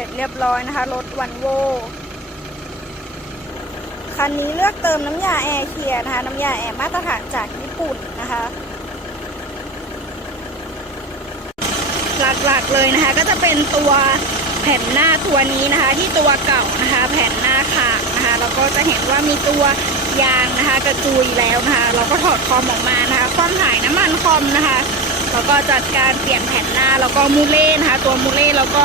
ร็จเรียบร้อยนะคะ รถวันโวคันนี้เลือกเติมน้ำยาแอร์เคลียร์นะคะ น้ำยาแอร์มาตรฐานจากญี่ปุ่นนะคะ หลักๆเลยนะคะ ก็จะเป็นตัวแผ่นหน้าตัวนี้นะคะ ที่ตัวเก่านะคะ แผ่นหน้าขาดนะคะแล้วก็จะเห็นว่ามีตัวยางนะคะ กระจุยแล้วนะคะ เราก็ถอดคอมออกมานะคะความถ่ายน้ำมันคอมนะคะแล้วก็จัดการเปลี่ยนแผ่นหน้าแล้วก็มูเล่นะคะ ตัวมูเล่แล้วก็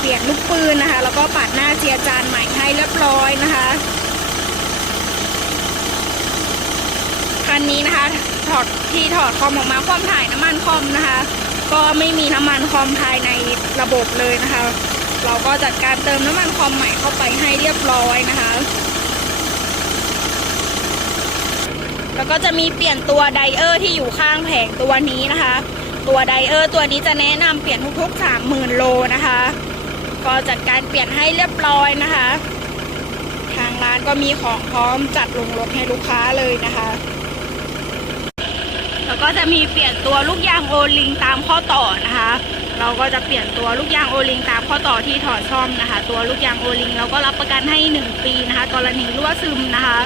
เปลี่ยนลูกปืนนะคะ แล้วก็ปัดหน้าเจียจานใหม่ให้เรียบร้อยนะคะคันนี้นะคะถอดที่ถอดคอมออกมาความถ่ายน้ำมันคอมนะคะ ก็ไม่มีน้ำมันคอมภายในระบบเลยนะคะ เราก็จัดการเติมน้ำมันคอมใหม่เข้าไปให้เรียบร้อยนะคะ แล้วก็จะมีเปลี่ยนตัวไดเออร์ที่อยู่ข้างแผงตัวนี้นะคะ ตัวไดเออร์ตัวนี้จะแนะนำเปลี่ยนทุกๆ30,000โลนะคะ ก็จัดการเปลี่ยนให้เรียบร้อยนะคะ ทางร้านก็มีของพร้อมจัดลงรถให้ลูกค้าเลยนะคะ แล้วก็จะมีเปลี่ยนตัวลูกยางโอลิงตามข้อต่อนะคะ เราก็จะเปลี่ยนตัวลูกยางโอลิงตามข้อต่อที่ถอดซ่อมนะคะ ตัวลูกยางโอลิงเราก็รับประกันให้ 1 ปีนะคะ กรณีรั่วซึมนะคะ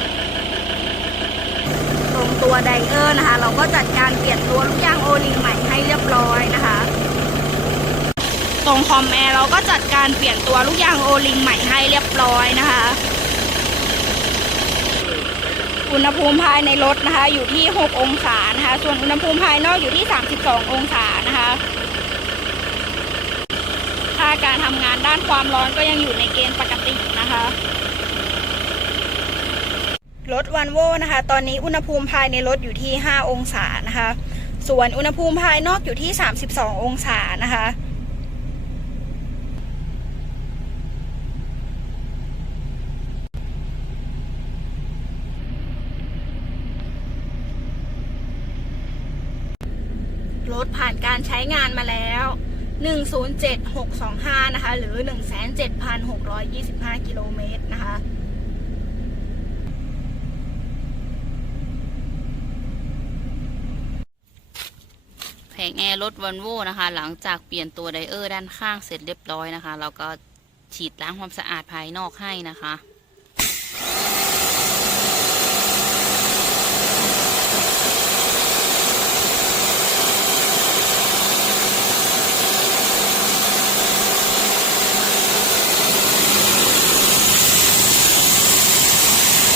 ตรงตัวไดเออร์นะคะ เราก็จัดการเปลี่ยนตัวลูกยางโอลิงใหม่ให้เรียบร้อยนะคะ ตรงคอมแอร์เราก็จัดการเปลี่ยนตัวลูกยางโอลิงใหม่ให้เรียบร้อยนะคะ อุณหภูมิภายในรถนะคะ อยู่ที่ 6 องศานะคะ ส่วนอุณหภูมิภายนอกอยู่ที่ 32 องศานะคะค่าการทำงานด้านความร้อนก็ยังอยู่ในเกณฑ์ปกตินะคะ รถวันโวนะคะ ตอนนี้อุณหภูมิภายในรถอยู่ที่ 5 องศานะคะ ส่วนอุณหภูมิภายนอกอยู่ที่ 32 องศานะคะ รถผ่านการใช้งานมาแล้ว 107625 นะคะ หรือ 107,625 กิโลเมตรนะคะแผงแอร์รถวอลโวนะคะ หลังจากเปลี่ยนตัวไดเออร์ด้านข้างเสร็จเรียบร้อยนะคะ เราก็ฉีดล้างความสะอาดภายนอกให้นะคะ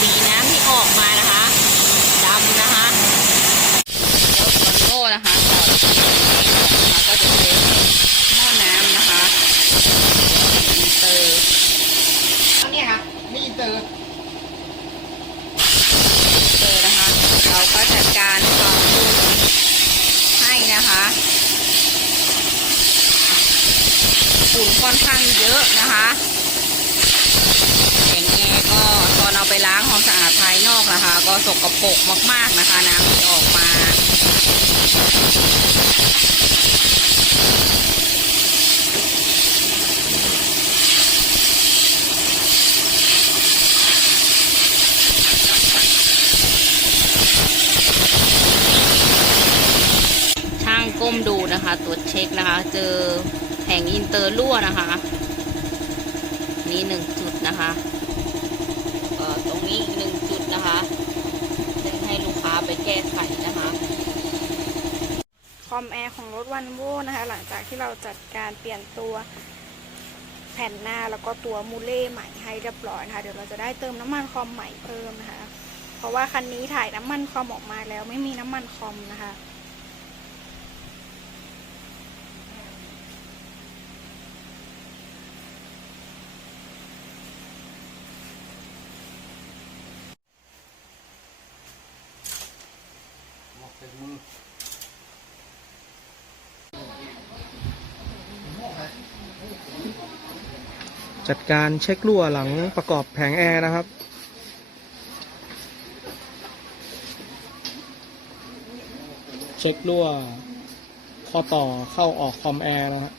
สีน้ำที่ออกมานะคะดำนะคะ รถวอลโว่นะคะถอดนะคะก็จะเป็นหม้อน้ำนะคะอินเตอร์ เนี่ย ที่อินเตอร์อินเตอร์นะคะ เราก็จัดการความรูดให้นะคะฝุ่นค่อนข้างเยอะนะคะแผงแอร์ก็ตอนเอาไปล้างความสะอาดภายนอกนะคะ ก็สกปรกมาก ๆนะคะน้ำที่ออกมา ก้มดูนะคะตรวจเช็คนะคะ เจอแผงอินเตอร์รั่วนะคะ นี่หนึ่งจุดนะคะเอ่อตรงนี้อีกหนึ่งจุดนะคะซึ่งให้ลูกค้าไปแก้ไขนะคะคอมแอร์ของรถวันโวนะคะ หลังจากที่เราจัดการเปลี่ยนตัวแผ่นหน้าแล้วก็ตัวมูเล่ใหม่ให้เรียบร้อยนะคะเดี๋ยวเราจะได้เติมน้ำมันคอมใหม่เพิ่มนะคะ เพราะว่าคันนี้ถ่ายน้ำมันคอมออกมาแล้วไม่มีน้ำมันคอมนะคะ จัดการเช็ครั่วหลังประกอบแผงแอร์นะครับ เช็ครั่วข้อต่อเข้าออกคอมแอร์นะครับ